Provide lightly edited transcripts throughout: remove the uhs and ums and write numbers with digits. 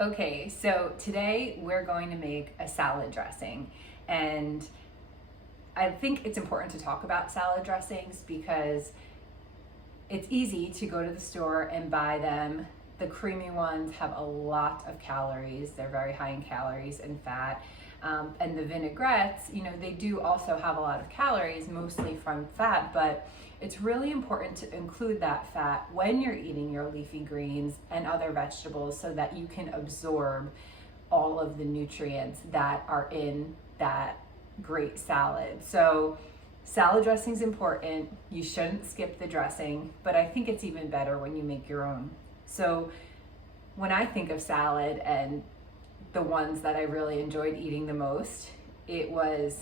Okay, so today we're going to make a salad dressing, and I think it's important to talk about salad dressings because it's easy to go to the store and buy them. The creamy ones have a lot of calories. They're very high in calories and fat. And the vinaigrettes, they do also have a lot of calories, mostly from fat, but it's really important to include that fat when you're eating your leafy greens and other vegetables so that you can absorb all of the nutrients that are in that great salad. So salad dressing is important. You shouldn't skip the dressing, but I think it's even better when you make your own. So when I think of salad and the ones that I really enjoyed eating the most, it was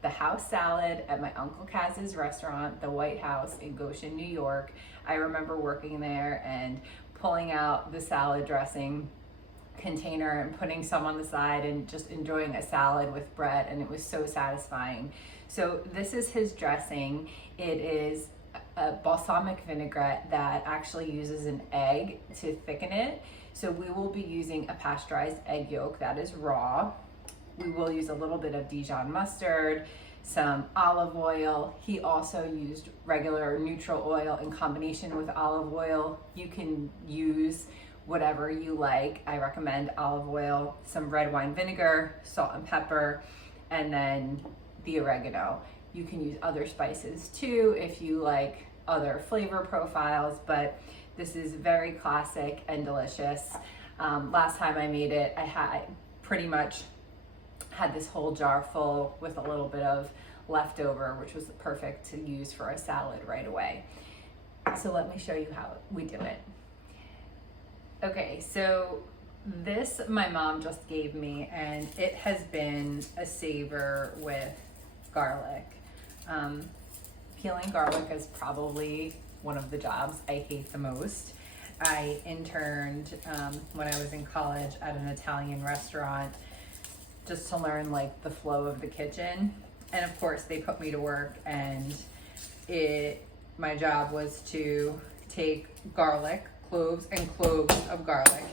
the house salad at my Uncle Kaz's restaurant, the White House in Goshen, New York. I remember working there and pulling out the salad dressing container and putting some on the side and just enjoying a salad with bread, and it was so satisfying. So this is his dressing. It is a balsamic vinaigrette that actually uses an egg to thicken it. So we will be using a pasteurized egg yolk that is raw. We will use a little bit of Dijon mustard, some olive oil. He also used regular neutral oil in combination with olive oil. You can use whatever you like. I recommend olive oil, some red wine vinegar, salt and pepper, and then the oregano. You can use other spices too if you like other flavor profiles, but this is very classic and delicious. Last time I made it, I pretty much had this whole jar full with a little bit of leftover, which was perfect to use for a salad right away. So let me show you how we do it. Okay, so this my mom just gave me, and it has been a saver with garlic. Peeling garlic is probably one of the jobs I hate the most. I interned when I was in college at an Italian restaurant just to learn like the flow of the kitchen. And of course they put me to work, and my job was to take garlic, cloves and cloves of garlic,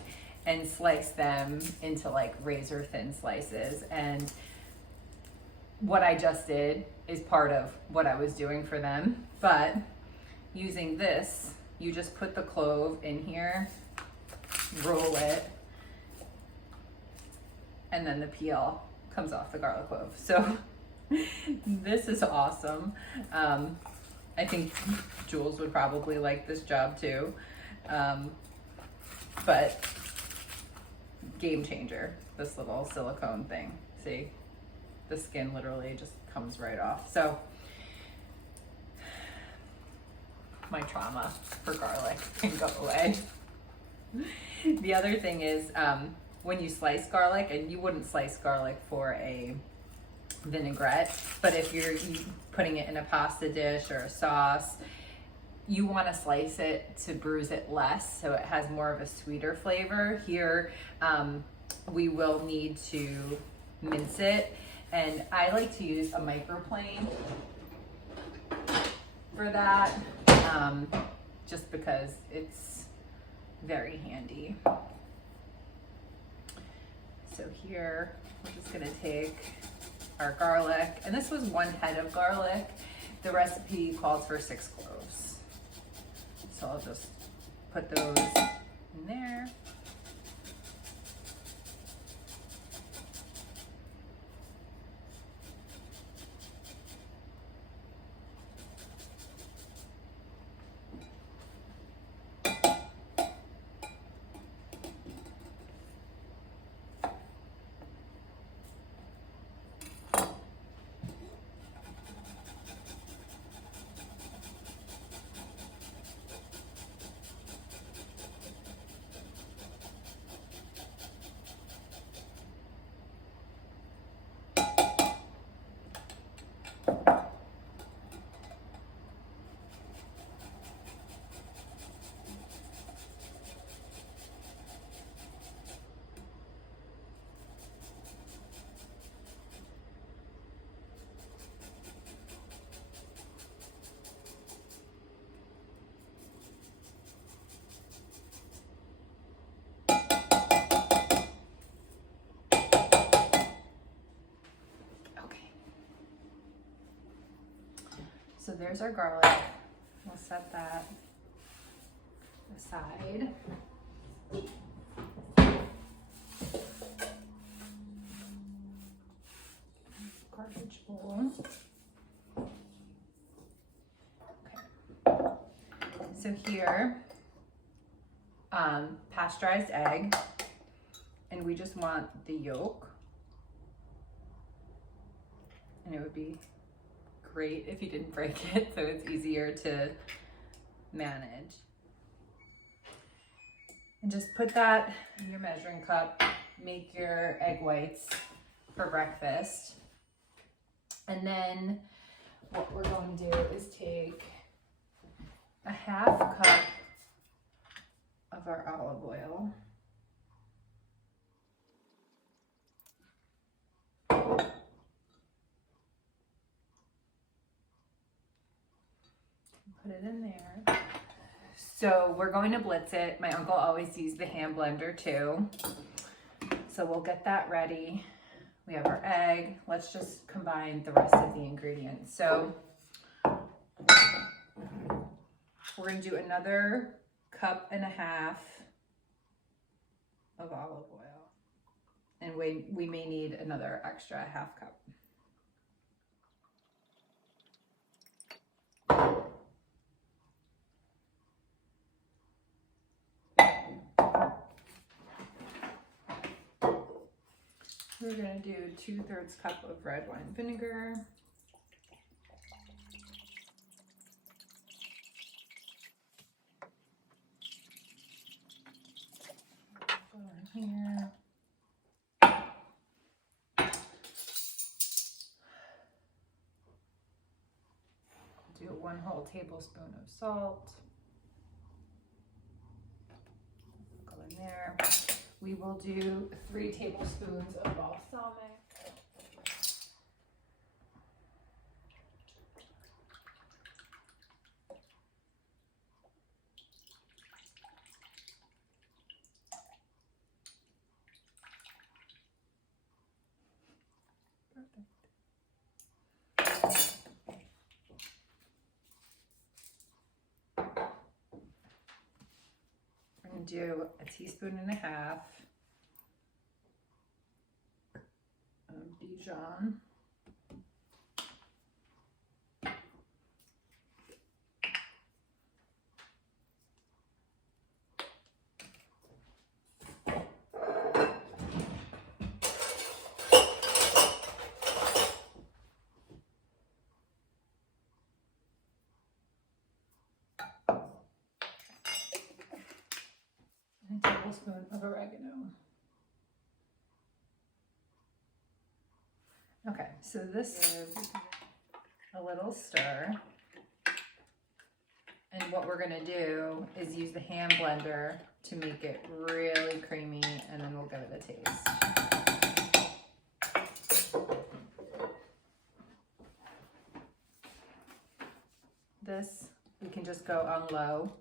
and slice them into like razor thin slices. And what I just did is part of what I was doing for them, but using this, you just put the clove in here, roll it, and then the peel comes off the garlic clove. So this is awesome. I think Jules would probably like this job too. But game changer, this little silicone thing. See, the skin literally just comes right off. So my trauma for garlic can go away. The other thing is when you slice garlic, and you wouldn't slice garlic for a vinaigrette, but if you're putting it in a pasta dish or a sauce, you want to slice it to bruise it less so it has more of a sweeter flavor. Here we will need to mince it, and I like to use a microplane for that, just because it's very handy. So here we're just gonna take our garlic, and this was 1 head of garlic. The recipe calls for 6 cloves. So I'll just put those in there. there's our garlic. We'll set that aside. Garbage bowl. Okay. So here, pasteurized egg, and we just want the yolk. And it would be great if you didn't break it, so it's easier to manage. And just put that in your measuring cup. Make your egg whites for breakfast. And then what we're going to do is take a half cup of our olive oil. Put it in there. So we're going to blitz it. My uncle always used the hand blender too. So we'll get that ready. We have our egg. Let's just combine the rest of the ingredients. So we're going to do another 1.5 cups of olive oil. And we may need another extra 1/2 cup. We're going to do 2/3 cup of red wine vinegar. Go in here. Do 1 whole tablespoon of salt. Go in there. We will do 3 tablespoons of balsamic. We're going to do 1.5 teaspoons of Dijon. And a tablespoon of oregano. Okay, so this is a little stir. And what we're gonna do is use the hand blender to make it really creamy, and then we'll give it a taste. This, we can just go on low.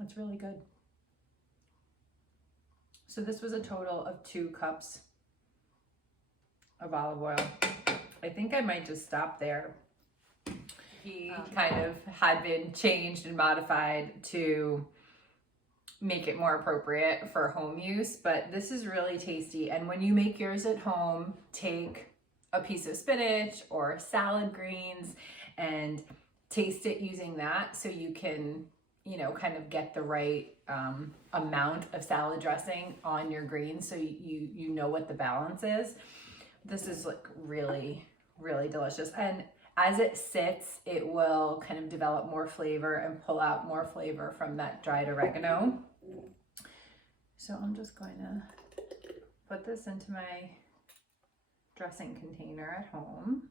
It's really good. So this was a total of 2 cups of olive oil. I think I might just stop there. He kind of had been changed and modified to make it more appropriate for home use, but this is really tasty. And when you make yours at home, take a piece of spinach or salad greens and taste it using that, so you can, you know, kind of get the right amount of salad dressing on your greens, so you know what the balance is. This is like really, really delicious. And As it sits, it will kind of develop more flavor and pull out more flavor from that dried oregano. So I'm just going to put this into my dressing container at home.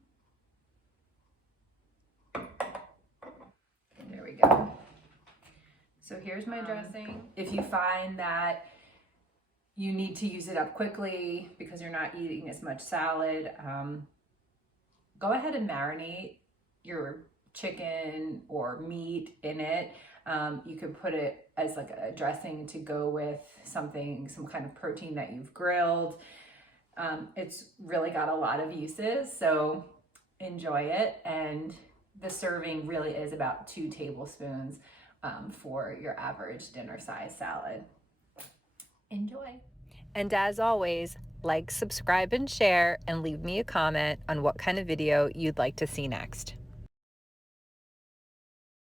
There we go. So here's my dressing. If you find that you need to use it up quickly because you're not eating as much salad, go ahead and marinate your chicken or meat in it. You could put it as like a dressing to go with something, some kind of protein that you've grilled. It's really got a lot of uses, so enjoy it. And the serving really is about 2 tablespoons for your average dinner size salad. Enjoy. And as always, like, subscribe, and share, and leave me a comment on what kind of video you'd like to see next.